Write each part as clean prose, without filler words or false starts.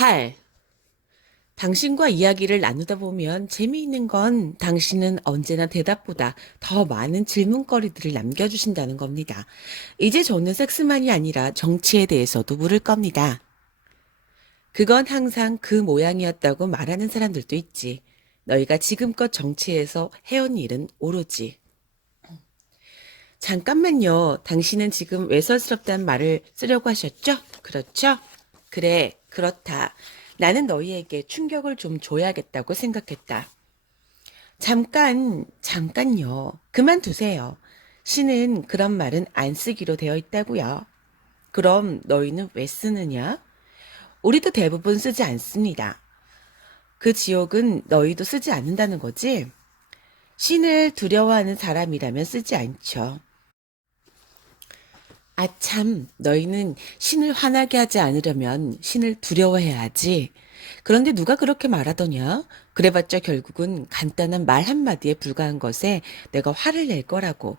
8. 당신과 이야기를 나누다 보면 재미있는 건 당신은 언제나 대답보다 더 많은 질문거리들을 남겨주신다는 겁니다. 이제 저는 섹스만이 아니라 정치에 대해서도 물을 겁니다. 그건 항상 그 모양이었다고 말하는 사람들도 있지. 너희가 지금껏 정치에서 해온 일은 오로지. 잠깐만요. 당신은 지금 외설스럽다는 말을 쓰려고 하셨죠? 그렇죠? 그래, 그렇다. 나는 너희에게 충격을 좀 줘야겠다고 생각했다. 잠깐요. 그만두세요. 신은 그런 말은 안 쓰기로 되어 있다고요. 그럼 너희는 왜 쓰느냐? 우리도 대부분 쓰지 않습니다. 그 지옥은 너희도 쓰지 않는다는 거지? 신을 두려워하는 사람이라면 쓰지 않죠. 참, 너희는 신을 화나게 하지 않으려면 신을 두려워해야 하지. 그런데 누가 그렇게 말하더냐? 그래봤자 결국은 간단한 말 한마디에 불과한 것에 내가 화를 낼 거라고.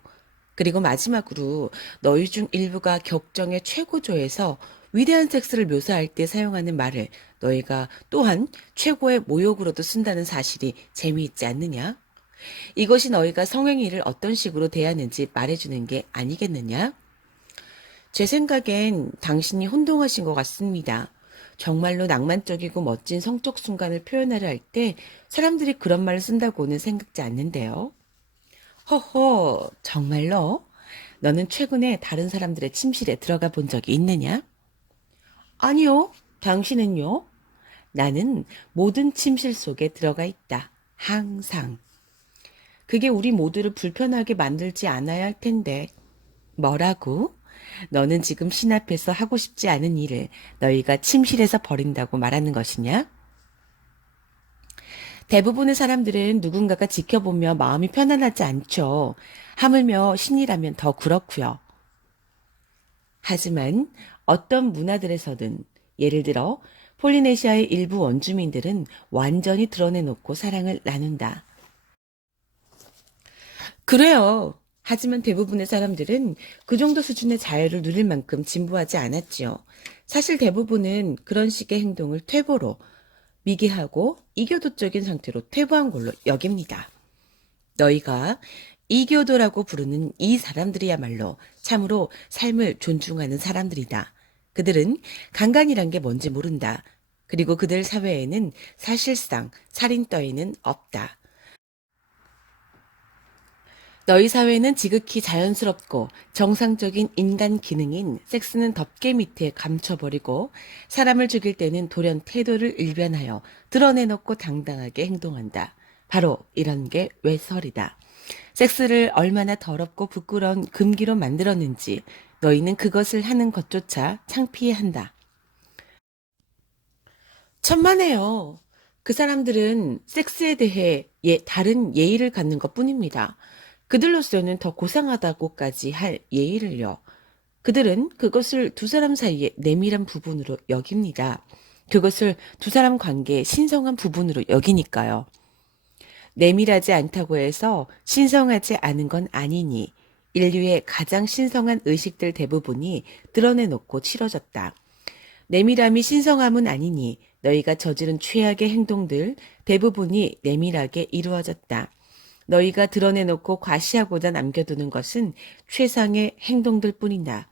그리고 마지막으로 너희 중 일부가 격정의 최고조에서 위대한 섹스를 묘사할 때 사용하는 말을 너희가 또한 최고의 모욕으로도 쓴다는 사실이 재미있지 않느냐? 이것이 너희가 성행위를 어떤 식으로 대하는지 말해주는 게 아니겠느냐? 제 생각엔 당신이 혼동하신 것 같습니다. 정말로 낭만적이고 멋진 성적 순간을 표현하려 할 때 사람들이 그런 말을 쓴다고는 생각지 않는데요. 허허, 정말로? 너는 최근에 다른 사람들의 침실에 들어가 본 적이 있느냐? 아니요. 당신은요? 나는 모든 침실 속에 들어가 있다. 항상. 그게 우리 모두를 불편하게 만들지 않아야 할 텐데. 뭐라고? 너는 지금 신 앞에서 하고 싶지 않은 일을 너희가 침실에서 벌인다고 말하는 것이냐? 대부분의 사람들은 누군가가 지켜보며 마음이 편안하지 않죠. 하물며 신이라면 더 그렇고요. 하지만 어떤 문화들에서든 예를 들어 폴리네시아의 일부 원주민들은 완전히 드러내놓고 사랑을 나눈다. 그래요. 하지만 대부분의 사람들은 그 정도 수준의 자유를 누릴 만큼 진보하지 않았지요. 사실 대부분은 그런 식의 행동을 퇴보로 미개하고 이교도적인 상태로 퇴보한 걸로 여깁니다. 너희가 이교도라고 부르는 이 사람들이야말로 참으로 삶을 존중하는 사람들이다. 그들은 강간이란 게 뭔지 모른다. 그리고 그들 사회에는 사실상 살인 따위는 없다. 너희 사회는 지극히 자연스럽고 정상적인 인간 기능인 섹스는 덮개 밑에 감춰버리고 사람을 죽일 때는 돌연 태도를 일변하여 드러내놓고 당당하게 행동한다. 바로 이런 게 외설이다. 섹스를 얼마나 더럽고 부끄러운 금기로 만들었는지 너희는 그것을 하는 것조차 창피해한다. 천만에요. 그 사람들은 섹스에 대해 다른 예의를 갖는 것 뿐입니다. 그들로서는 더 고상하다고까지 할 예의를요. 그들은 그것을 두 사람 사이의 내밀한 부분으로 여깁니다. 그것을 두 사람 관계의 신성한 부분으로 여기니까요. 내밀하지 않다고 해서 신성하지 않은 건 아니니 인류의 가장 신성한 의식들 대부분이 드러내놓고 치러졌다. 내밀함이 신성함은 아니니 너희가 저지른 최악의 행동들 대부분이 내밀하게 이루어졌다. 너희가 드러내놓고 과시하고자 남겨두는 것은 최상의 행동들 뿐이다.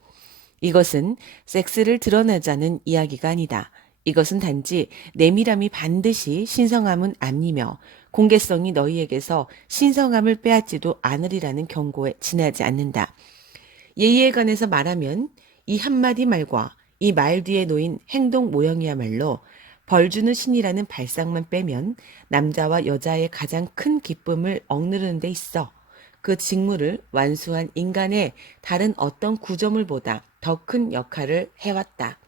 이것은 섹스를 드러내자는 이야기가 아니다. 이것은 단지 내밀함이 반드시 신성함은 아니며 공개성이 너희에게서 신성함을 빼앗지도 않으리라는 경고에 지나지 않는다. 예의에 관해서 말하면 이 한마디 말과 이 말 뒤에 놓인 행동 모형이야말로 벌주는 신이라는 발상만 빼면 남자와 여자의 가장 큰 기쁨을 억누르는 데 있어 그 직무를 완수한 인간의 다른 어떤 구조물보다 더 큰 역할을 해왔다.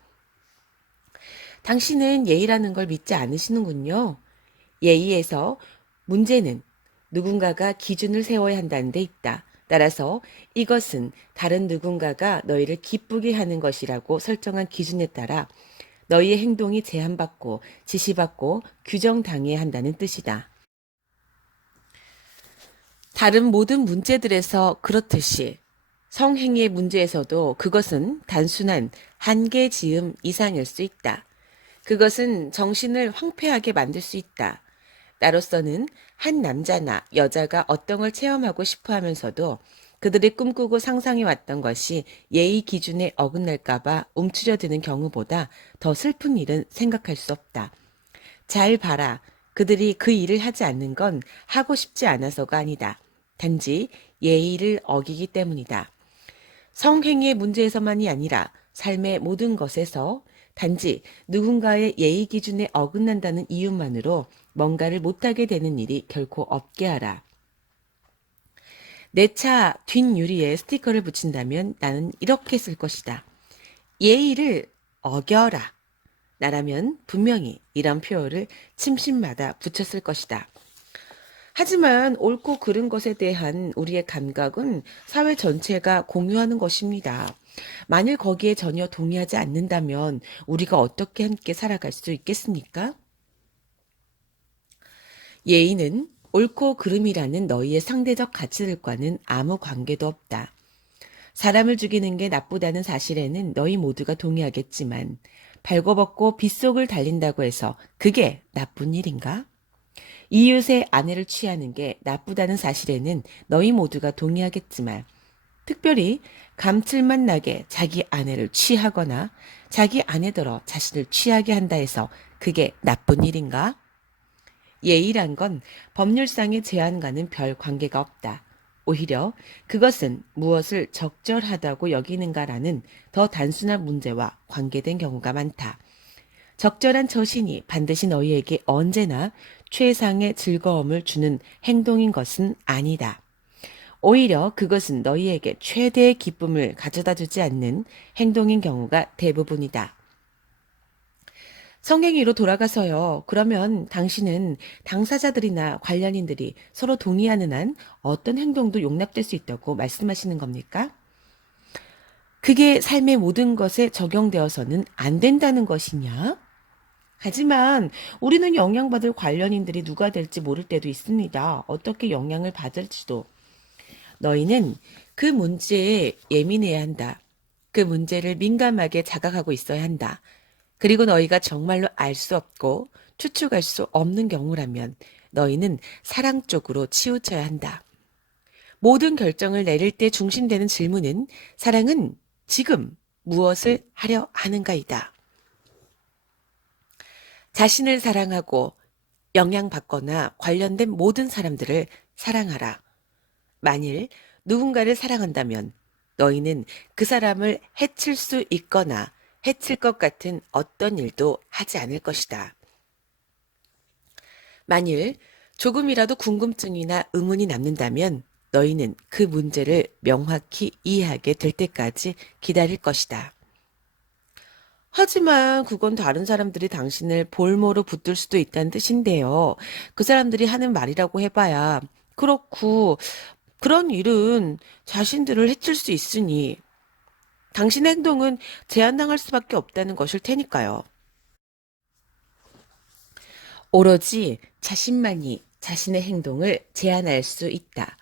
당신은 예의라는 걸 믿지 않으시는군요. 예의에서 문제는 누군가가 기준을 세워야 한다는 데 있다. 따라서 이것은 다른 누군가가 너희를 기쁘게 하는 것이라고 설정한 기준에 따라 너희의 행동이 제한받고 지시받고 규정당해야 한다는 뜻이다. 다른 모든 문제들에서 그렇듯이 성행위의 문제에서도 그것은 단순한 한계 지음 이상일 수 있다. 그것은 정신을 황폐하게 만들 수 있다. 나로서는 한 남자나 여자가 어떤 걸 체험하고 싶어 하면서도 그들이 꿈꾸고 상상해 왔던 것이 예의 기준에 어긋날까봐 움츠려드는 경우보다 더 슬픈 일은 생각할 수 없다. 잘 봐라. 그들이 그 일을 하지 않는 건 하고 싶지 않아서가 아니다. 단지 예의를 어기기 때문이다. 성행위의 문제에서만이 아니라 삶의 모든 것에서 단지 누군가의 예의 기준에 어긋난다는 이유만으로 뭔가를 못하게 되는 일이 결코 없게 하라. 내 차 뒷유리에 스티커를 붙인다면 나는 이렇게 쓸 것이다. 예의를 어겨라. 나라면 분명히 이런 표어를 침심마다 붙였을 것이다. 하지만 옳고 그른 것에 대한 우리의 감각은 사회 전체가 공유하는 것입니다. 만일 거기에 전혀 동의하지 않는다면 우리가 어떻게 함께 살아갈 수 있겠습니까? 예의는 옳고 그름이라는 너희의 상대적 가치들과는 아무 관계도 없다. 사람을 죽이는 게 나쁘다는 사실에는 너희 모두가 동의하겠지만 발궈벗고 빗속을 달린다고 해서 그게 나쁜 일인가? 이웃의 아내를 취하는 게 나쁘다는 사실에는 너희 모두가 동의하겠지만 특별히 감칠맛 나게 자기 아내를 취하거나 자기 아내더러 자신을 취하게 한다 해서 그게 나쁜 일인가? 예의란 건 법률상의 제한과는 별 관계가 없다. 오히려 그것은 무엇을 적절하다고 여기는가라는 더 단순한 문제와 관계된 경우가 많다. 적절한 처신이 반드시 너희에게 언제나 최상의 즐거움을 주는 행동인 것은 아니다. 오히려 그것은 너희에게 최대의 기쁨을 가져다 주지 않는 행동인 경우가 대부분이다. 성행위로 돌아가서요. 그러면 당신은 당사자들이나 관련인들이 서로 동의하는 한 어떤 행동도 용납될 수 있다고 말씀하시는 겁니까? 그게 삶의 모든 것에 적용되어서는 안 된다는 것이냐? 하지만 우리는 영향받을 관련인들이 누가 될지 모를 때도 있습니다. 어떻게 영향을 받을지도. 너희는 그 문제에 예민해야 한다. 그 문제를 민감하게 자각하고 있어야 한다. 그리고 너희가 정말로 알 수 없고 추측할 수 없는 경우라면 너희는 사랑 쪽으로 치우쳐야 한다. 모든 결정을 내릴 때 중심되는 질문은 사랑은 지금 무엇을 하려 하는가이다. 자신을 사랑하고 영향받거나 관련된 모든 사람들을 사랑하라. 만일 누군가를 사랑한다면 너희는 그 사람을 해칠 수 있거나 해칠 것 같은 어떤 일도 하지 않을 것이다. 만일 조금이라도 궁금증이나 의문이 남는다면 너희는 그 문제를 명확히 이해하게 될 때까지 기다릴 것이다. 하지만 그건 다른 사람들이 당신을 볼모로 붙들 수도 있다는 뜻인데요. 그 사람들이 하는 말이라고 해봐야 그렇고 그런 일은 자신들을 해칠 수 있으니 당신의 행동은 제한당할 수밖에 없다는 것일 테니까요. 오로지 자신만이 자신의 행동을 제한할 수 있다.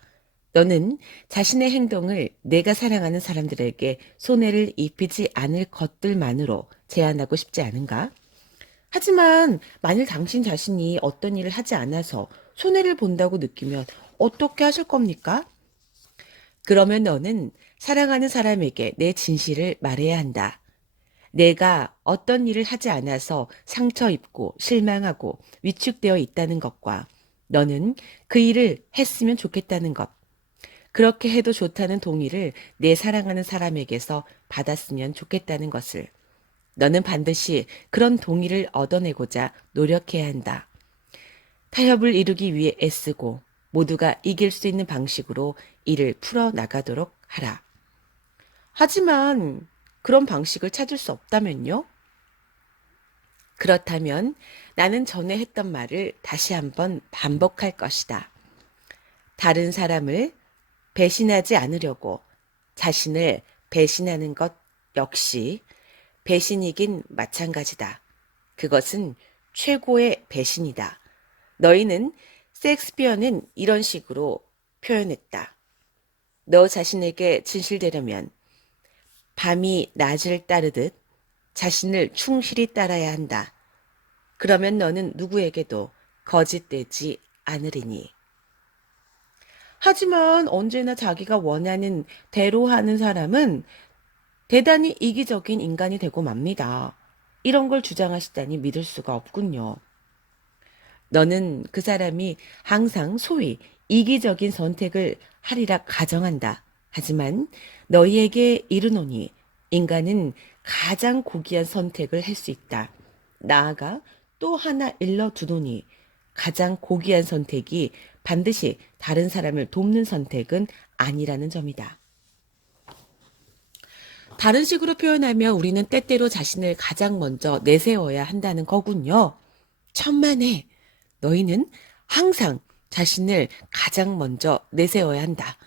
너는 자신의 행동을 내가 사랑하는 사람들에게 손해를 입히지 않을 것들만으로 제한하고 싶지 않은가? 하지만 만일 당신 자신이 어떤 일을 하지 않아서 손해를 본다고 느끼면 어떻게 하실 겁니까? 그러면 너는 사랑하는 사람에게 내 진실을 말해야 한다. 내가 어떤 일을 하지 않아서 상처 입고 실망하고 위축되어 있다는 것과 너는 그 일을 했으면 좋겠다는 것, 그렇게 해도 좋다는 동의를 내 사랑하는 사람에게서 받았으면 좋겠다는 것을 너는 반드시 그런 동의를 얻어내고자 노력해야 한다. 타협을 이루기 위해 애쓰고 모두가 이길 수 있는 방식으로 일을 풀어나가도록 하라. 하지만 그런 방식을 찾을 수 없다면요? 그렇다면 나는 전에 했던 말을 다시 한번 반복할 것이다. 다른 사람을 배신하지 않으려고 자신을 배신하는 것 역시 배신이긴 마찬가지다. 그것은 최고의 배신이다. 너희는 셰익스피어는 이런 식으로 표현했다. 너 자신에게 진실되려면 밤이 낮을 따르듯 자신을 충실히 따라야 한다. 그러면 너는 누구에게도 거짓되지 않으리니. 하지만 언제나 자기가 원하는 대로 하는 사람은 대단히 이기적인 인간이 되고 맙니다. 이런 걸 주장하시다니 믿을 수가 없군요. 너는 그 사람이 항상 소위 이기적인 선택을 하리라 가정한다. 하지만 너희에게 이르노니 인간은 가장 고귀한 선택을 할 수 있다. 나아가 또 하나 일러두노니 가장 고귀한 선택이 반드시 다른 사람을 돕는 선택은 아니라는 점이다. 다른 식으로 표현하면 우리는 때때로 자신을 가장 먼저 내세워야 한다는 거군요. 천만에 너희는 항상 자신을 가장 먼저 내세워야 한다.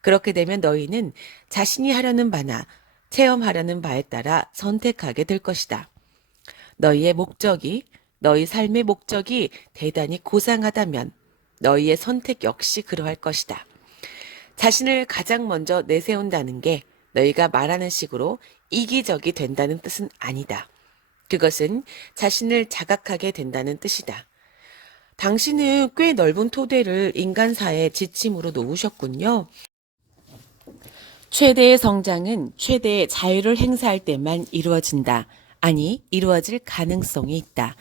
그렇게 되면 너희는 자신이 하려는 바나 체험하려는 바에 따라 선택하게 될 것이다. 너희의 목적이, 너희 삶의 목적이 대단히 고상하다면 너희의 선택 역시 그러할 것이다. 자신을 가장 먼저 내세운다는 게 너희가 말하는 식으로 이기적이 된다는 뜻은 아니다. 그것은 자신을 자각하게 된다는 뜻이다. 당신은 꽤 넓은 토대를 인간사의 지침으로 놓으셨군요. 최대의 성장은 최대의 자유를 행사할 때만 이루어진다. 아니, 이루어질 가능성이 있다.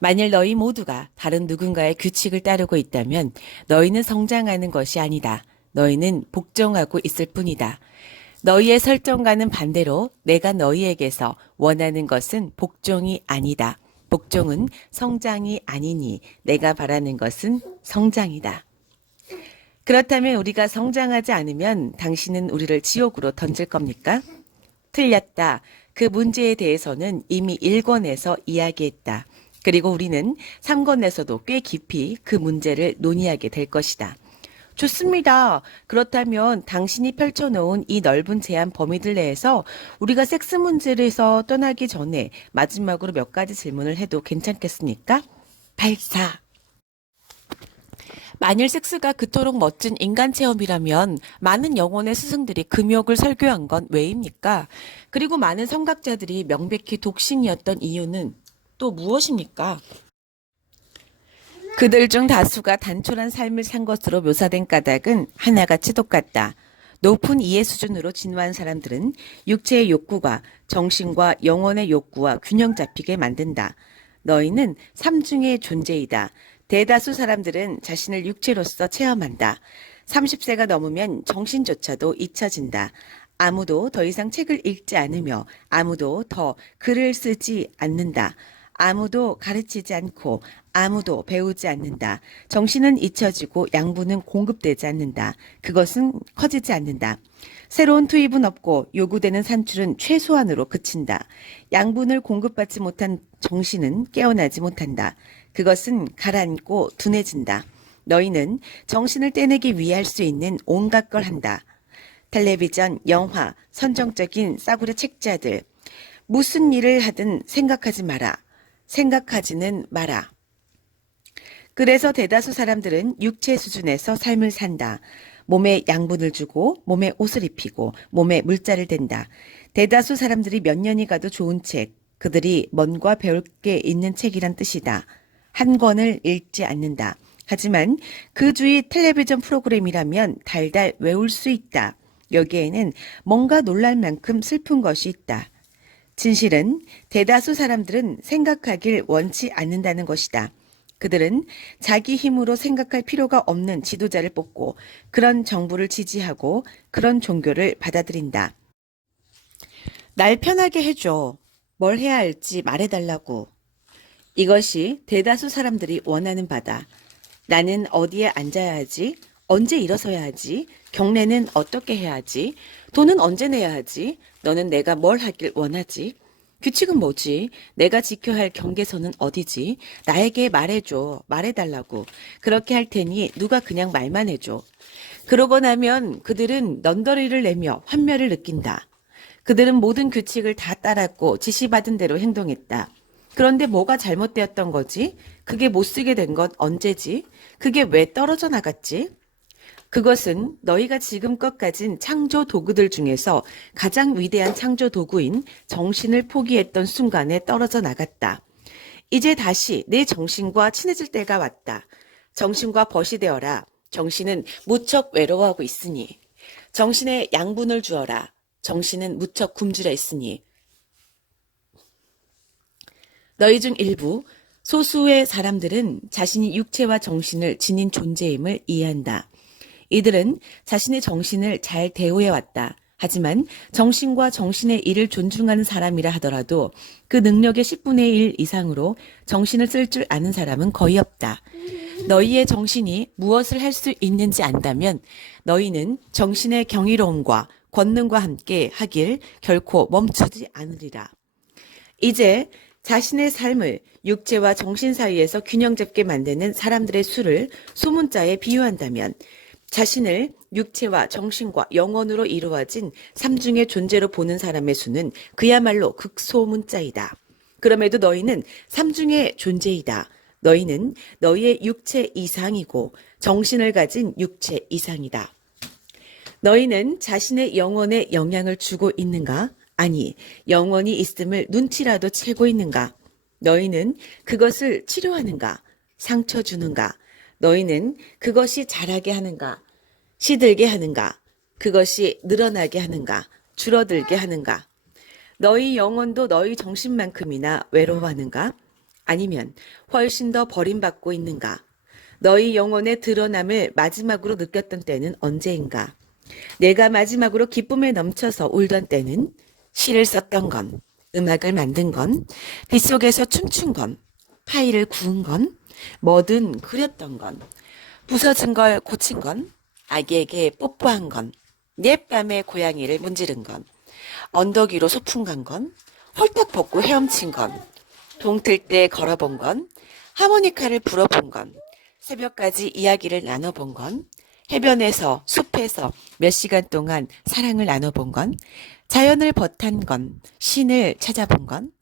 만일 너희 모두가 다른 누군가의 규칙을 따르고 있다면 너희는 성장하는 것이 아니다. 너희는 복종하고 있을 뿐이다. 너희의 설정과는 반대로 내가 너희에게서 원하는 것은 복종이 아니다. 복종은 성장이 아니니 내가 바라는 것은 성장이다. 그렇다면 우리가 성장하지 않으면 당신은 우리를 지옥으로 던질 겁니까? 틀렸다. 그 문제에 대해서는 이미 1권에서 이야기했다. 그리고 우리는 3권에서도 꽤 깊이 그 문제를 논의하게 될 것이다. 좋습니다. 그렇다면 당신이 펼쳐놓은 이 넓은 제한 범위들 내에서 우리가 섹스 문제에서 떠나기 전에 마지막으로 몇 가지 질문을 해도 괜찮겠습니까? 발사. 만일 섹스가 그토록 멋진 인간 체험이라면 많은 영혼의 스승들이 금욕을 설교한 건 왜입니까? 그리고 많은 성각자들이 명백히 독신이었던 이유는 또 무엇입니까? 그들 중 다수가 단촐한 삶을 산 것으로 묘사된 까닭은 하나같이 똑같다. 높은 이해 수준으로 진화한 사람들은 육체의 욕구가 정신과 영혼의 욕구와 균형 잡히게 만든다. 너희는 삼중의 존재이다. 대다수 사람들은 자신을 육체로서 체험한다. 30세가 넘으면 정신조차도 잊혀진다. 아무도 더 이상 책을 읽지 않으며 아무도 더 글을 쓰지 않는다. 아무도 가르치지 않고 아무도 배우지 않는다. 정신은 잊혀지고 양분은 공급되지 않는다. 그것은 커지지 않는다. 새로운 투입은 없고 요구되는 산출은 최소한으로 그친다. 양분을 공급받지 못한 정신은 깨어나지 못한다. 그것은 가라앉고 둔해진다. 너희는 정신을 떼내기 위해 할 수 있는 온갖 걸 한다. 텔레비전, 영화, 선정적인 싸구려 책자들. 무슨 일을 하든 생각하지 마라. 생각하지는 마라. 그래서 대다수 사람들은 육체 수준에서 삶을 산다. 몸에 양분을 주고 몸에 옷을 입히고 몸에 물자를 댄다. 대다수 사람들이 몇 년이 가도 좋은 책, 그들이 뭔가 배울 게 있는 책이란 뜻이다. 한 권을 읽지 않는다. 하지만 그 주위 텔레비전 프로그램이라면 달달 외울 수 있다. 여기에는 뭔가 놀랄 만큼 슬픈 것이 있다. 진실은 대다수 사람들은 생각하길 원치 않는다는 것이다. 그들은 자기 힘으로 생각할 필요가 없는 지도자를 뽑고 그런 정부를 지지하고 그런 종교를 받아들인다. 날 편하게 해줘. 뭘 해야 할지 말해달라고. 이것이 대다수 사람들이 원하는 바다. 나는 어디에 앉아야 하지? 언제 일어서야 하지? 경례는 어떻게 해야 하지? 돈은 언제 내야 하지? 너는 내가 뭘 하길 원하지? 규칙은 뭐지? 내가 지켜야 할 경계선은 어디지? 나에게 말해줘. 말해달라고. 그렇게 할 테니 누가 그냥 말만 해줘. 그러고 나면 그들은 넌더리를 내며 환멸을 느낀다. 그들은 모든 규칙을 다 따랐고 지시받은 대로 행동했다. 그런데 뭐가 잘못되었던 거지? 그게 못 쓰게 된 건 언제지? 그게 왜 떨어져 나갔지? 그것은 너희가 지금껏 가진 창조 도구들 중에서 가장 위대한 창조 도구인 정신을 포기했던 순간에 떨어져 나갔다. 이제 다시 내 정신과 친해질 때가 왔다. 정신과 벗이 되어라. 정신은 무척 외로워하고 있으니. 정신에 양분을 주어라. 정신은 무척 굶주려 있으니. 너희 중 일부, 소수의 사람들은 자신이 육체와 정신을 지닌 존재임을 이해한다. 이들은 자신의 정신을 잘 대우해왔다. 하지만 정신과 정신의 일을 존중하는 사람이라 하더라도 그 능력의 10분의 1 이상으로 정신을 쓸 줄 아는 사람은 거의 없다. 너희의 정신이 무엇을 할 수 있는지 안다면 너희는 정신의 경이로움과 권능과 함께 하길 결코 멈추지 않으리라. 이제 자신의 삶을 육체와 정신 사이에서 균형 잡게 만드는 사람들의 수를 소문자에 비유한다면 자신을 육체와 정신과 영혼으로 이루어진 삼중의 존재로 보는 사람의 수는 그야말로 극소문자이다. 그럼에도 너희는 삼중의 존재이다. 너희는 너희의 육체 이상이고 정신을 가진 육체 이상이다. 너희는 자신의 영혼에 영향을 주고 있는가? 아니, 영혼이 있음을 눈치라도 채고 있는가? 너희는 그것을 치료하는가? 상처 주는가? 너희는 그것이 자라게 하는가? 시들게 하는가? 그것이 늘어나게 하는가? 줄어들게 하는가? 너희 영혼도 너희 정신만큼이나 외로워하는가? 아니면 훨씬 더 버림받고 있는가? 너희 영혼의 드러남을 마지막으로 느꼈던 때는 언제인가? 내가 마지막으로 기쁨에 넘쳐서 울던 때는 시를 썼던 건, 음악을 만든 건, 빗속에서 춤춘 건, 파이를 구운 건, 뭐든 그렸던 건, 부서진 걸 고친 건, 아기에게 뽀뽀한 건, 옛밤에 고양이를 문지른 건, 언덕 위로 소풍 간 건, 홀딱 벗고 헤엄친 건, 동틀 때 걸어본 건, 하모니카를 불어본 건, 새벽까지 이야기를 나눠본 건, 해변에서 숲에서 몇 시간 동안 사랑을 나눠본 건, 자연을 버탄 건, 신을 찾아본 건,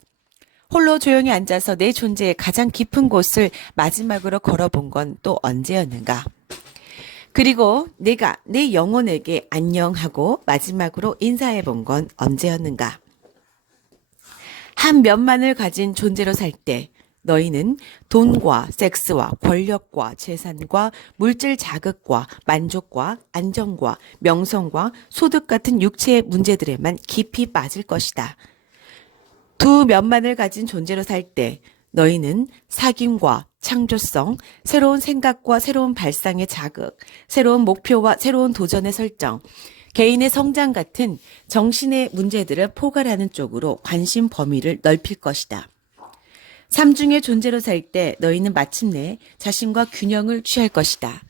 홀로 조용히 앉아서 내 존재의 가장 깊은 곳을 마지막으로 걸어본 건 또 언제였는가? 그리고 내가 내 영혼에게 안녕하고 마지막으로 인사해본 건 언제였는가? 한 면만을 가진 존재로 살 때 너희는 돈과 섹스와 권력과 재산과 물질 자극과 만족과 안정과 명성과 소득 같은 육체의 문제들에만 깊이 빠질 것이다. 두 면만을 가진 존재로 살 때 너희는 사귐과 창조성, 새로운 생각과 새로운 발상의 자극, 새로운 목표와 새로운 도전의 설정, 개인의 성장 같은 정신의 문제들을 포괄하는 쪽으로 관심 범위를 넓힐 것이다. 삼중의 존재로 살 때 너희는 마침내 자신과 균형을 취할 것이다.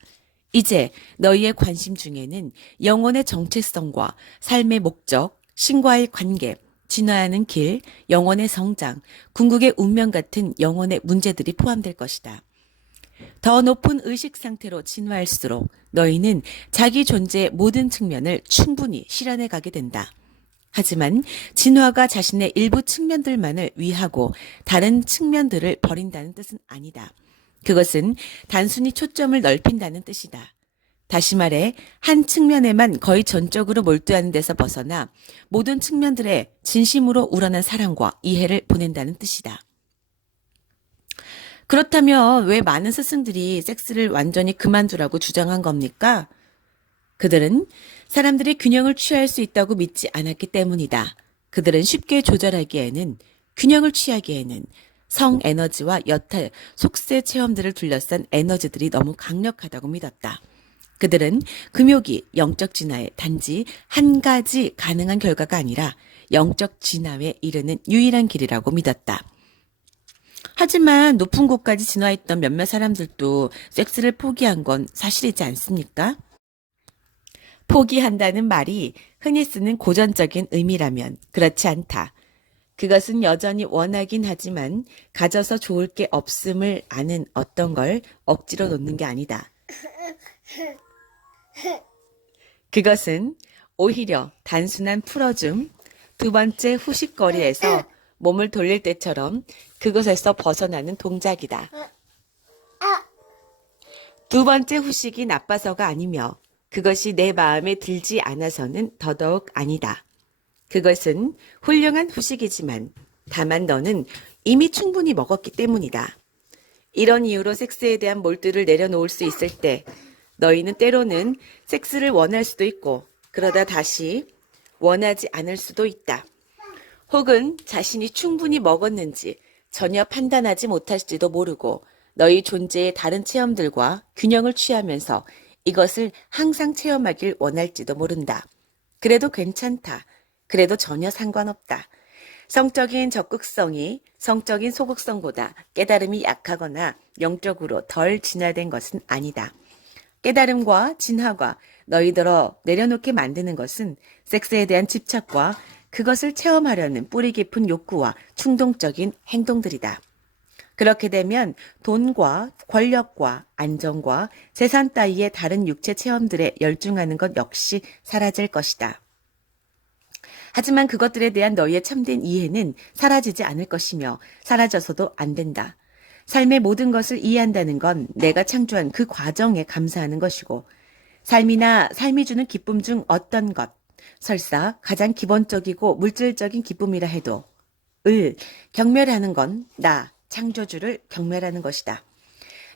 이제 너희의 관심 중에는 영혼의 정체성과 삶의 목적, 신과의 관계, 지나야 하는 길, 영혼의 성장, 궁극의 운명 같은 영혼의 문제들이 포함될 것이다. 더 높은 의식 상태로 진화할수록 너희는 자기 존재의 모든 측면을 충분히 실현해 가게 된다. 하지만 진화가 자신의 일부 측면들만을 위하고 다른 측면들을 버린다는 뜻은 아니다. 그것은 단순히 초점을 넓힌다는 뜻이다. 다시 말해 한 측면에만 거의 전적으로 몰두하는 데서 벗어나 모든 측면들에 진심으로 우러난 사랑과 이해를 보낸다는 뜻이다. 그렇다면 왜 많은 스승들이 섹스를 완전히 그만두라고 주장한 겁니까? 그들은 사람들이 균형을 취할 수 있다고 믿지 않았기 때문이다. 그들은 쉽게 조절하기에는, 균형을 취하기에는 성 에너지와 여타 속세 체험들을 둘러싼 에너지들이 너무 강력하다고 믿었다. 그들은 금욕이 영적 진화의 단지 한 가지 가능한 결과가 아니라 영적 진화에 이르는 유일한 길이라고 믿었다. 하지만 높은 곳까지 진화했던 몇몇 사람들도 섹스를 포기한 건 사실이지 않습니까? 포기한다는 말이 흔히 쓰는 고전적인 의미라면 그렇지 않다. 그것은 여전히 원하긴 하지만 가져서 좋을 게 없음을 아는 어떤 걸 억지로 놓는 게 아니다. 그것은 오히려 단순한 풀어줌, 두 번째 후식거리에서 몸을 돌릴 때처럼 그것에서 벗어나는 동작이다. 두 번째 후식이 나빠서가 아니며 그것이 내 마음에 들지 않아서는 더더욱 아니다. 그것은 훌륭한 후식이지만 다만 너는 이미 충분히 먹었기 때문이다. 이런 이유로 섹스에 대한 몰두를 내려놓을 수 있을 때 너희는 때로는 섹스를 원할 수도 있고 그러다 다시 원하지 않을 수도 있다. 혹은 자신이 충분히 먹었는지 전혀 판단하지 못할지도 모르고 너희 존재의 다른 체험들과 균형을 취하면서 이것을 항상 체험하길 원할지도 모른다. 그래도 괜찮다. 그래도 전혀 상관없다. 성적인 적극성이 성적인 소극성보다 깨달음이 약하거나 영적으로 덜 진화된 것은 아니다. 깨달음과 진화가 너희들어 내려놓게 만드는 것은 섹스에 대한 집착과 그것을 체험하려는 뿌리 깊은 욕구와 충동적인 행동들이다. 그렇게 되면 돈과 권력과 안정과 재산 따위의 다른 육체 체험들에 열중하는 것 역시 사라질 것이다. 하지만 그것들에 대한 너희의 참된 이해는 사라지지 않을 것이며 사라져서도 안 된다. 삶의 모든 것을 이해한다는 건 내가 창조한 그 과정에 감사하는 것이고 삶이나 삶이 주는 기쁨 중 어떤 것, 설사 가장 기본적이고 물질적인 기쁨이라 해도 경멸하는 건 나, 창조주를 경멸하는 것이다.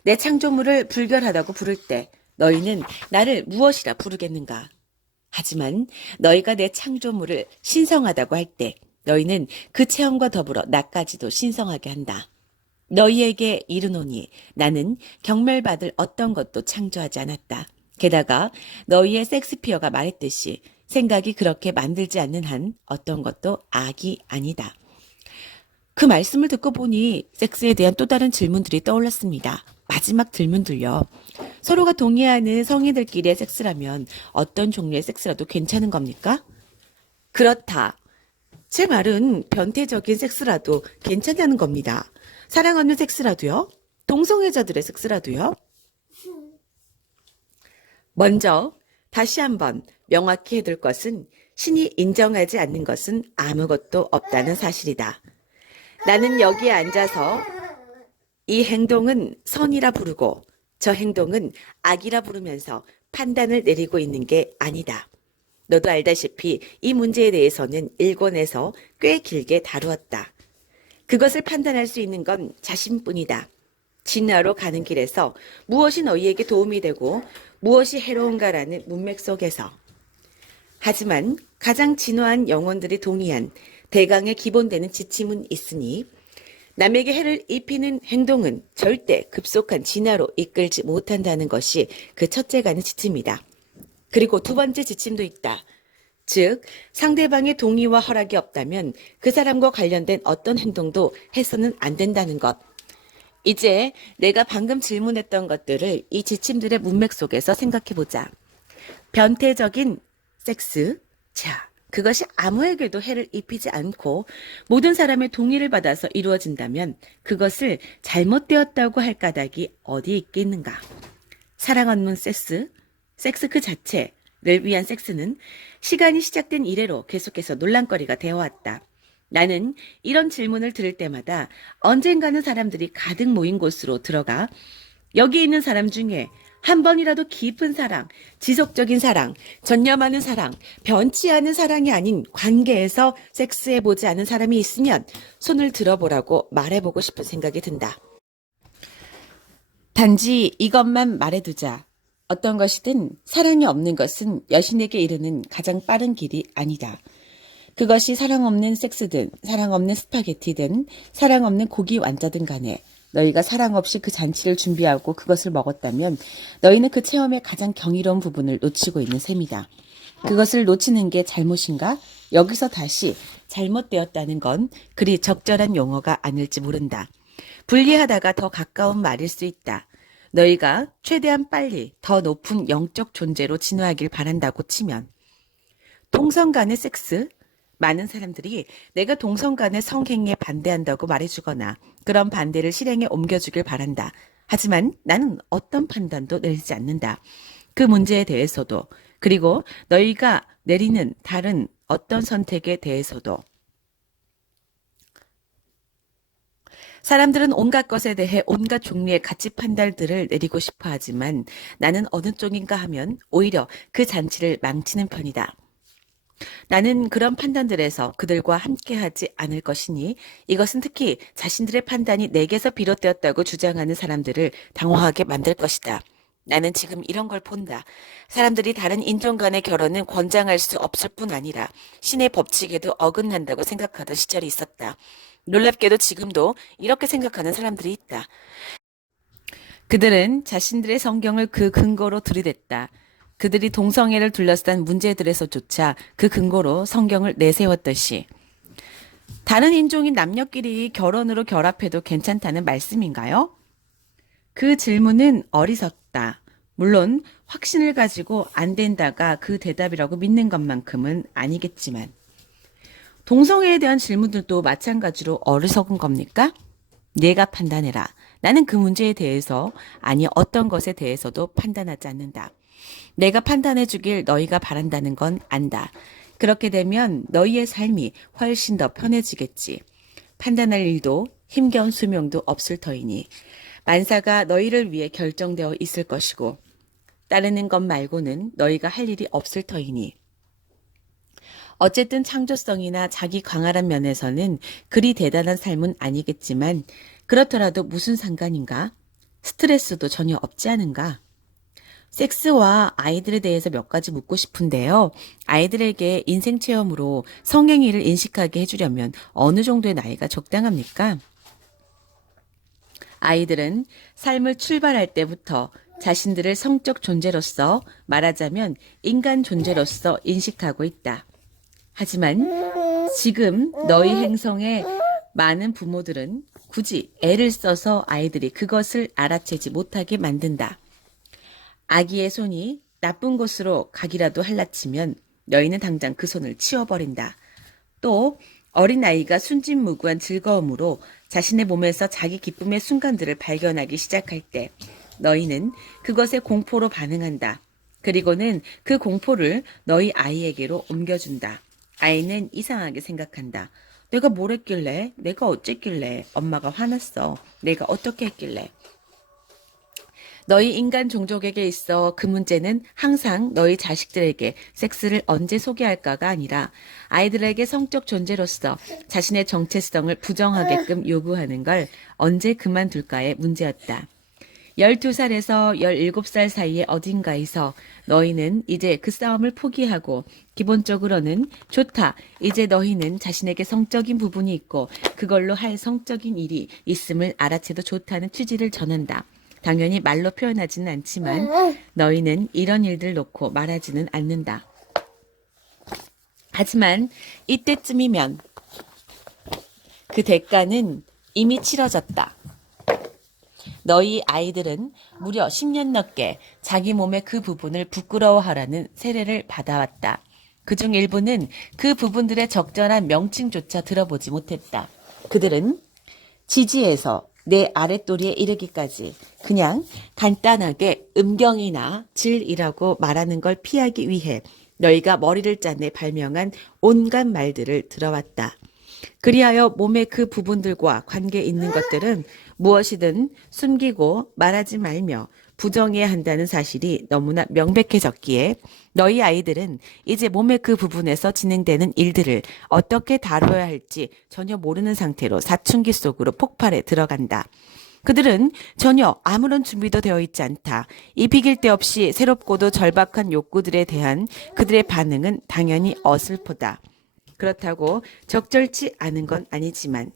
내 창조물을 불결하다고 부를 때 너희는 나를 무엇이라 부르겠는가? 하지만 너희가 내 창조물을 신성하다고 할 때 너희는 그 체험과 더불어 나까지도 신성하게 한다. 너희에게 이르노니 나는 경멸받을 어떤 것도 창조하지 않았다. 게다가 너희의 섹스피어가 말했듯이 생각이 그렇게 만들지 않는 한 어떤 것도 악이 아니다. 그 말씀을 듣고 보니 섹스에 대한 또 다른 질문들이 떠올랐습니다. 마지막 질문들요. 서로가 동의하는 성인들끼리의 섹스라면 어떤 종류의 섹스라도 괜찮은 겁니까? 그렇다. 제 말은 변태적인 섹스라도 괜찮다는 겁니다. 사랑 없는 섹스라도요? 동성애자들의 섹스라도요? 먼저 다시 한번 명확히 해둘 것은 신이 인정하지 않는 것은 아무것도 없다는 사실이다. 나는 여기에 앉아서 이 행동은 선이라 부르고 저 행동은 악이라 부르면서 판단을 내리고 있는 게 아니다. 너도 알다시피 이 문제에 대해서는 일권에서 꽤 길게 다루었다. 그것을 판단할 수 있는 건 자신뿐이다. 진화로 가는 길에서 무엇이 너희에게 도움이 되고 무엇이 해로운가라는 문맥 속에서. 하지만 가장 진화한 영혼들이 동의한 대강의 기본되는 지침은 있으니 남에게 해를 입히는 행동은 절대 급속한 진화로 이끌지 못한다는 것이 그 첫째 가는 지침이다. 그리고 두 번째 지침도 있다. 즉 상대방의 동의와 허락이 없다면 그 사람과 관련된 어떤 행동도 해서는 안 된다는 것. 이제 내가 방금 질문했던 것들을 이 지침들의 문맥 속에서 생각해보자. 변태적인 섹스. 자, 그것이 아무에게도 해를 입히지 않고 모든 사람의 동의를 받아서 이루어진다면 그것을 잘못되었다고 할 까닭이 어디 있겠는가? 사랑 없는 섹스 그 자체를 위한 섹스는 시간이 시작된 이래로 계속해서 논란거리가 되어왔다. 나는 이런 질문을 들을 때마다 언젠가는 사람들이 가득 모인 곳으로 들어가 여기 있는 사람 중에 한 번이라도 깊은 사랑, 지속적인 사랑, 전념하는 사랑, 변치 않은 사랑이 아닌 관계에서 섹스해보지 않은 사람이 있으면 손을 들어보라고 말해보고 싶은 생각이 든다. 단지 이것만 말해두자. 어떤 것이든 사랑이 없는 것은 여신에게 이르는 가장 빠른 길이 아니다. 그것이 사랑 없는 섹스든 사랑 없는 스파게티든 사랑 없는 고기 완자든 간에 너희가 사랑 없이 그 잔치를 준비하고 그것을 먹었다면 너희는 그 체험의 가장 경이로운 부분을 놓치고 있는 셈이다. 그것을 놓치는 게 잘못인가? 여기서 다시 잘못되었다는 건 그리 적절한 용어가 아닐지 모른다. 분리하다가 더 가까운 말일 수 있다. 너희가 최대한 빨리 더 높은 영적 존재로 진화하길 바란다고 치면 동성 간의 섹스? 많은 사람들이 내가 동성 간의 성행위에 반대한다고 말해주거나 그런 반대를 실행에 옮겨주길 바란다. 하지만 나는 어떤 판단도 내리지 않는다. 그 문제에 대해서도 그리고 너희가 내리는 다른 어떤 선택에 대해서도 사람들은 온갖 것에 대해 온갖 종류의 가치 판단들을 내리고 싶어 하지만 나는 어느 쪽인가 하면 오히려 그 잔치를 망치는 편이다. 나는 그런 판단들에서 그들과 함께하지 않을 것이니 이것은 특히 자신들의 판단이 내게서 비롯되었다고 주장하는 사람들을 당황하게 만들 것이다. 나는 지금 이런 걸 본다. 사람들이 다른 인종 간의 결혼은 권장할 수 없을 뿐 아니라 신의 법칙에도 어긋난다고 생각하던 시절이 있었다. 놀랍게도 지금도 이렇게 생각하는 사람들이 있다. 그들은 자신들의 성경을 그 근거로 들이댔다. 그들이 동성애를 둘러싼 문제들에서조차 그 근거로 성경을 내세웠듯이. 다른 인종인 남녀끼리 결혼으로 결합해도 괜찮다는 말씀인가요? 그 질문은 어리석다. 물론 확신을 가지고 안 된다가 그 대답이라고 믿는 것만큼은 아니겠지만. 동성애에 대한 질문들도 마찬가지로 어리석은 겁니까? 내가 판단해라. 나는 그 문제에 대해서, 아니 어떤 것에 대해서도 판단하지 않는다. 내가 판단해 주길 너희가 바란다는 건 안다. 그렇게 되면 너희의 삶이 훨씬 더 편해지겠지. 판단할 일도 힘겨운 수명도 없을 터이니 만사가 너희를 위해 결정되어 있을 것이고 따르는 것 말고는 너희가 할 일이 없을 터이니 어쨌든 창조성이나 자기 강화란 면에서는 그리 대단한 삶은 아니겠지만 그렇더라도 무슨 상관인가? 스트레스도 전혀 없지 않은가? 섹스와 아이들에 대해서 몇 가지 묻고 싶은데요. 아이들에게 인생 체험으로 성행위를 인식하게 해주려면 어느 정도의 나이가 적당합니까? 아이들은 삶을 출발할 때부터 자신들을 성적 존재로서 말하자면 인간 존재로서 인식하고 있다. 하지만 지금 너희 행성에 많은 부모들은 굳이 애를 써서 아이들이 그것을 알아채지 못하게 만든다. 아기의 손이 나쁜 곳으로 가기라도 할라치면 너희는 당장 그 손을 치워버린다. 또 어린아이가 순진무구한 즐거움으로 자신의 몸에서 자기 기쁨의 순간들을 발견하기 시작할 때 너희는 그것에 공포로 반응한다. 그리고는 그 공포를 너희 아이에게로 옮겨준다. 아이는 이상하게 생각한다. 내가 뭘 했길래? 내가 어쨌길래? 엄마가 화났어. 내가 어떻게 했길래? 너희 인간 종족에게 있어 그 문제는 항상 너희 자식들에게 섹스를 언제 소개할까가 아니라 아이들에게 성적 존재로서 자신의 정체성을 부정하게끔 요구하는 걸 언제 그만둘까의 문제였다. 12살에서 17살 사이의 어딘가에서 너희는 이제 그 싸움을 포기하고 기본적으로는 좋다. 이제 너희는 자신에게 성적인 부분이 있고 그걸로 할 성적인 일이 있음을 알아채도 좋다는 취지를 전한다. 당연히 말로 표현하지는 않지만 너희는 이런 일들 놓고 말하지는 않는다. 하지만 이때쯤이면 그 대가는 이미 치러졌다. 너희 아이들은 무려 10년 넘게 자기 몸의 그 부분을 부끄러워하라는 세례를 받아왔다. 그중 일부는 그 부분들의 적절한 명칭조차 들어보지 못했다. 그들은 지지에서 내 아랫도리에 이르기까지 그냥 간단하게 음경이나 질이라고 말하는 걸 피하기 위해 너희가 머리를 짜내 발명한 온갖 말들을 들어왔다. 그리하여 몸의 그 부분들과 관계 있는 것들은 무엇이든 숨기고 말하지 말며 부정해야 한다는 사실이 너무나 명백해졌기에 너희 아이들은 이제 몸의 그 부분에서 진행되는 일들을 어떻게 다뤄야 할지 전혀 모르는 상태로 사춘기 속으로 폭발해 들어간다. 그들은 전혀 아무런 준비도 되어 있지 않다. 이 비길 데 없이 새롭고도 절박한 욕구들에 대한 그들의 반응은 당연히 어슬프다. 그렇다고 적절치 않은 건 아니지만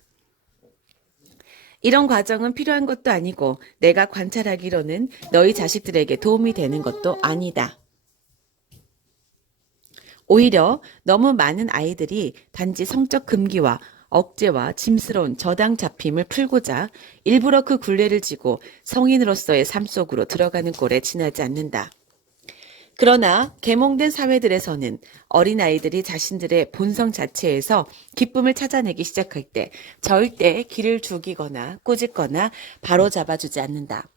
이런 과정은 필요한 것도 아니고 내가 관찰하기로는 너희 자식들에게 도움이 되는 것도 아니다. 오히려 너무 많은 아이들이 단지 성적 금기와 억제와 짐스러운 저당 잡힘을 풀고자 일부러 그 굴레를 지고 성인으로서의 삶 속으로 들어가는 꼴에 지나지 않는다. 그러나 계몽된 사회들에서는 어린아이들이 자신들의 본성 자체에서 기쁨을 찾아내기 시작할 때 절대 길을 죽이거나 꾸짖거나 바로잡아주지 않는다.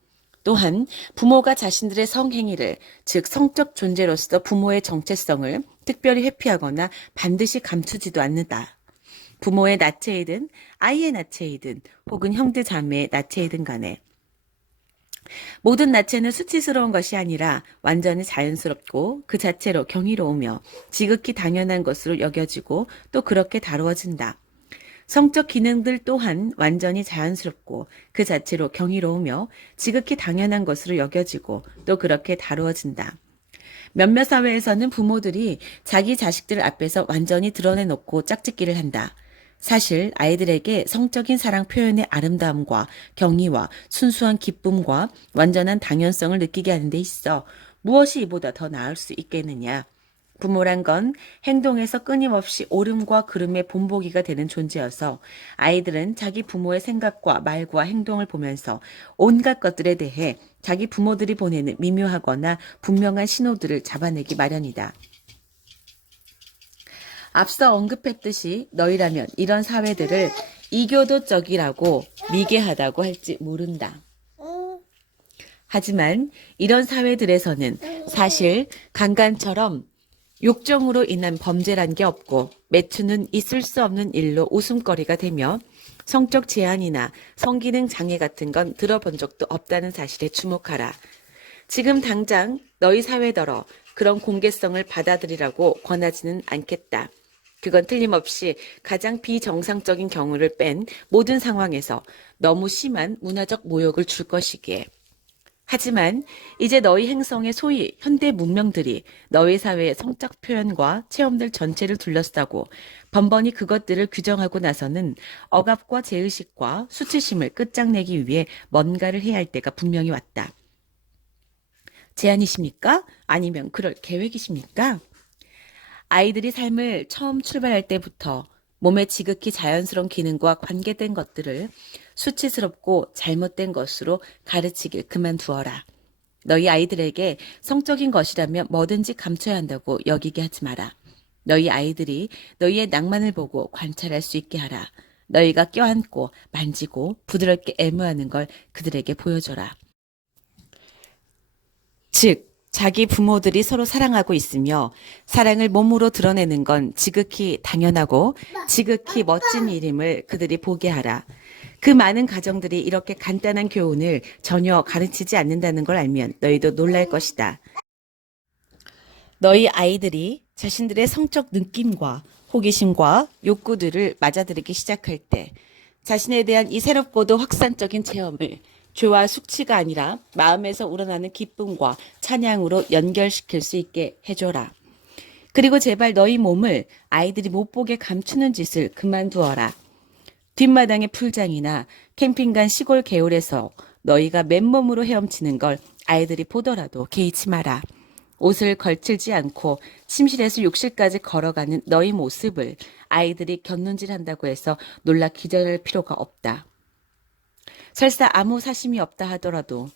또한 부모가 자신들의 성행위를, 즉 성적 존재로서 부모의 정체성을 특별히 회피하거나 반드시 감추지도 않는다. 부모의 나체이든 아이의 나체이든 혹은 형제 자매의 나체이든 간에 모든 나체는 수치스러운 것이 아니라 완전히 자연스럽고 그 자체로 경이로우며 지극히 당연한 것으로 여겨지고 또 그렇게 다루어진다. 성적 기능들 또한 완전히 자연스럽고 그 자체로 경이로우며 지극히 당연한 것으로 여겨지고 또 그렇게 다루어진다. 몇몇 사회에서는 부모들이 자기 자식들 앞에서 완전히 드러내놓고 짝짓기를 한다. 사실 아이들에게 성적인 사랑 표현의 아름다움과 경의와 순수한 기쁨과 완전한 당연성을 느끼게 하는 데 있어 무엇이 이보다 더 나을 수 있겠느냐. 부모란 건 행동에서 끊임없이 옳음과 그름의 본보기가 되는 존재여서 아이들은 자기 부모의 생각과 말과 행동을 보면서 온갖 것들에 대해 자기 부모들이 보내는 미묘하거나 분명한 신호들을 잡아내기 마련이다. 앞서 언급했듯이 너희라면 이런 사회들을 이교도적이라고 미개하다고 할지 모른다. 하지만 이런 사회들에서는 사실 강간처럼 욕정으로 인한 범죄란 게 없고 매투는 있을 수 없는 일로 웃음거리가 되며 성적 제한이나 성기능 장애 같은 건 들어본 적도 없다는 사실에 주목하라. 지금 당장 너희 사회더러 그런 공개성을 받아들이라고 권하지는 않겠다. 그건 틀림없이 가장 비정상적인 경우를 뺀 모든 상황에서 너무 심한 문화적 모욕을 줄 것이기에. 하지만 이제 너희 행성의 소위 현대 문명들이 너희 사회의 성적 표현과 체험들 전체를 둘러싸고 번번이 그것들을 규정하고 나서는 억압과 제의식과 수치심을 끝장내기 위해 뭔가를 해야 할 때가 분명히 왔다. 제안이십니까? 아니면 그럴 계획이십니까? 아이들이 삶을 처음 출발할 때부터 몸의 지극히 자연스러운 기능과 관계된 것들을 수치스럽고 잘못된 것으로 가르치길 그만두어라. 너희 아이들에게 성적인 것이라면 뭐든지 감춰야 한다고 여기게 하지 마라. 너희 아이들이 너희의 낭만을 보고 관찰할 수 있게 하라. 너희가 껴안고 만지고 부드럽게 애무하는 걸 그들에게 보여줘라. 즉, 자기 부모들이 서로 사랑하고 있으며 사랑을 몸으로 드러내는 건 지극히 당연하고 지극히 멋진 일임을 그들이 보게 하라. 그 많은 가정들이 이렇게 간단한 교훈을 전혀 가르치지 않는다는 걸 알면 너희도 놀랄 것이다. 너희 아이들이 자신들의 성적 느낌과 호기심과 욕구들을 맞아들이기 시작할 때 자신에 대한 이 새롭고도 확산적인 체험을 죄와 숙취가 아니라 마음에서 우러나는 기쁨과 찬양으로 연결시킬 수 있게 해줘라. 그리고 제발 너희 몸을 아이들이 못 보게 감추는 짓을 그만두어라. 뒷마당의 풀장이나 캠핑간 시골 개울에서 너희가 맨몸으로 헤엄치는 걸 아이들이 보더라도 개의치 마라. 옷을 걸칠지 않고 침실에서 욕실까지 걸어가는 너희 모습을 아이들이 곁눈질한다고 해서 놀라 기절할 필요가 없다. 설사 아무 사심이 없다 하더라도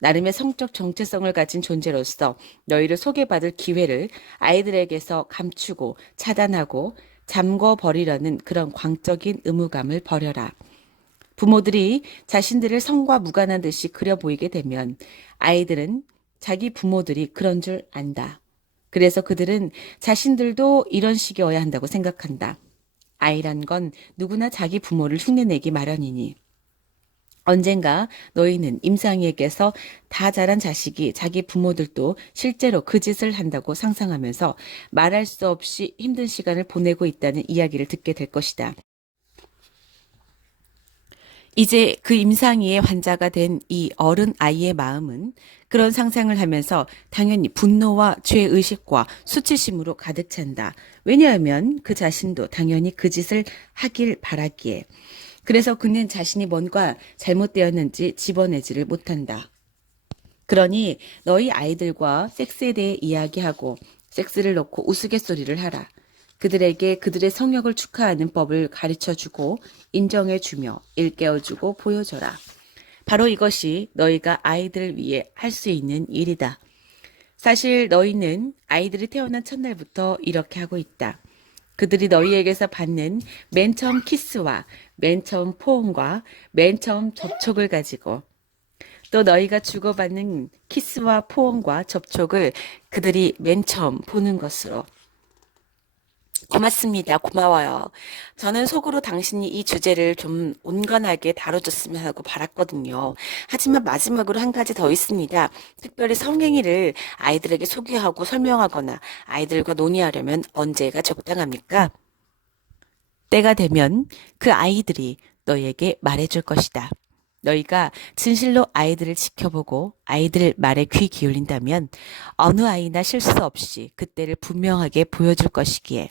나름의 성적 정체성을 가진 존재로서 너희를 소개받을 기회를 아이들에게서 감추고 차단하고 잠궈버리려는 그런 광적인 의무감을 버려라. 부모들이 자신들을 성과 무관한 듯이 그려 보이게 되면 아이들은 자기 부모들이 그런 줄 안다. 그래서 그들은 자신들도 이런 식이어야 한다고 생각한다. 아이란 건 누구나 자기 부모를 흉내내기 마련이니. 언젠가 너희는 임상이에게서 다 자란 자식이 자기 부모들도 실제로 그 짓을 한다고 상상하면서 말할 수 없이 힘든 시간을 보내고 있다는 이야기를 듣게 될 것이다. 이제 그 임상이의 환자가 된 이 어른 아이의 마음은 그런 상상을 하면서 당연히 분노와 죄의식과 수치심으로 가득 찬다. 왜냐하면 그 자신도 당연히 그 짓을 하길 바라기에. 그래서 그는 자신이 뭔가 잘못되었는지 집어내지를 못한다. 그러니 너희 아이들과 섹스에 대해 이야기하고 섹스를 놓고 우스갯소리를 하라. 그들에게 그들의 성욕을 축하하는 법을 가르쳐주고 인정해주며 일깨워주고 보여줘라. 바로 이것이 너희가 아이들을 위해 할 수 있는 일이다. 사실 너희는 아이들이 태어난 첫날부터 이렇게 하고 있다. 그들이 너희에게서 받는 맨 처음 키스와 맨 처음 포옹과 맨 처음 접촉을 가지고 또 너희가 주고받는 키스와 포옹과 접촉을 그들이 맨 처음 보는 것으로 고맙습니다. 고마워요. 저는 속으로 당신이 이 주제를 좀 온건하게 다뤄줬으면 하고 바랐거든요. 하지만 마지막으로 한 가지 더 있습니다. 특별히 성행위를 아이들에게 소개하고 설명하거나 아이들과 논의하려면 언제가 적당합니까? 때가 되면 그 아이들이 너희에게 말해줄 것이다. 너희가 진실로 아이들을 지켜보고 아이들 말에 귀 기울인다면 어느 아이나 실수 없이 그때를 분명하게 보여줄 것이기에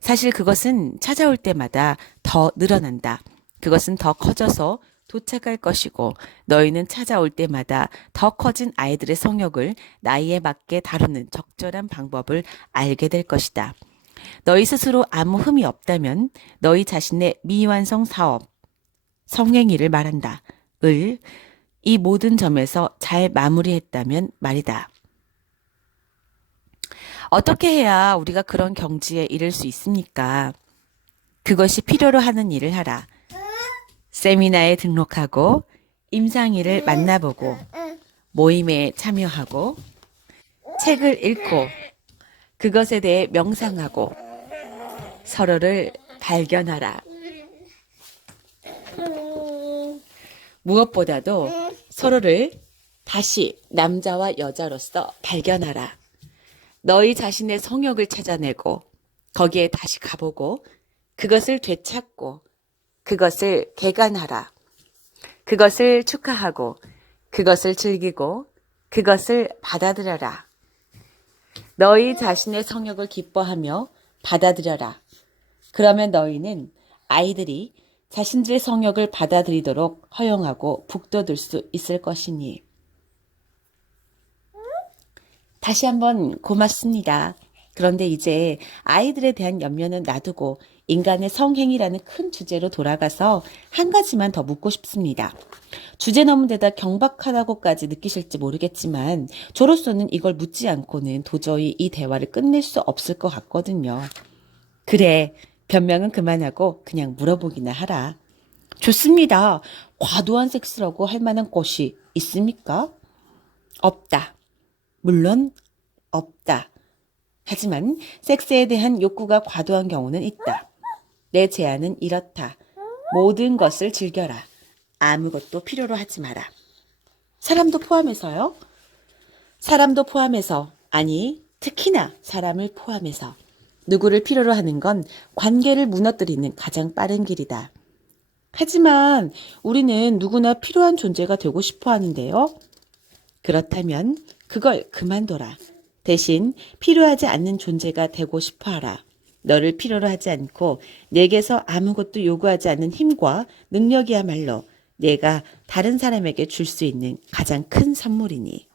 사실 그것은 찾아올 때마다 더 늘어난다. 그것은 더 커져서 도착할 것이고 너희는 찾아올 때마다 더 커진 아이들의 성욕을 나이에 맞게 다루는 적절한 방법을 알게 될 것이다. 너희 스스로 아무 흠이 없다면 너희 자신의 미완성 사업, 성행위를 말한다. 을 이 모든 점에서 잘 마무리했다면 말이다. 어떻게 해야 우리가 그런 경지에 이를 수 있습니까? 그것이 필요로 하는 일을 하라. 세미나에 등록하고 임상의를 만나보고 모임에 참여하고 책을 읽고 그것에 대해 명상하고 서로를 발견하라. 무엇보다도 서로를 다시 남자와 여자로서 발견하라. 너희 자신의 성욕을 찾아내고 거기에 다시 가보고 그것을 되찾고 그것을 개간하라. 그것을 축하하고 그것을 즐기고 그것을 받아들여라. 너희 자신의 성욕을 기뻐하며 받아들여라. 그러면 너희는 아이들이 자신들의 성욕을 받아들이도록 허용하고 북돋을 수 있을 것이니. 다시 한번 고맙습니다. 그런데 이제 아이들에 대한 염려는 놔두고 인간의 성행위라는 큰 주제로 돌아가서 한 가지만 더 묻고 싶습니다. 주제 넘은 데다 경박하다고까지 느끼실지 모르겠지만 저로서는 이걸 묻지 않고는 도저히 이 대화를 끝낼 수 없을 것 같거든요. 그래, 변명은 그만하고 그냥 물어보기나 하라. 좋습니다. 과도한 섹스라고 할 만한 것이 있습니까? 없다. 물론 없다. 하지만 섹스에 대한 욕구가 과도한 경우는 있다. 내 제안은 이렇다. 모든 것을 즐겨라. 아무것도 필요로 하지 마라. 사람도 포함해서요? 사람도 포함해서, 아니, 특히나 사람을 포함해서. 누구를 필요로 하는 건 관계를 무너뜨리는 가장 빠른 길이다. 하지만 우리는 누구나 필요한 존재가 되고 싶어 하는데요. 그렇다면 그걸 그만둬라. 대신 필요하지 않는 존재가 되고 싶어 하라. 너를 필요로 하지 않고 내게서 아무것도 요구하지 않는 힘과 능력이야말로 내가 다른 사람에게 줄 수 있는 가장 큰 선물이니.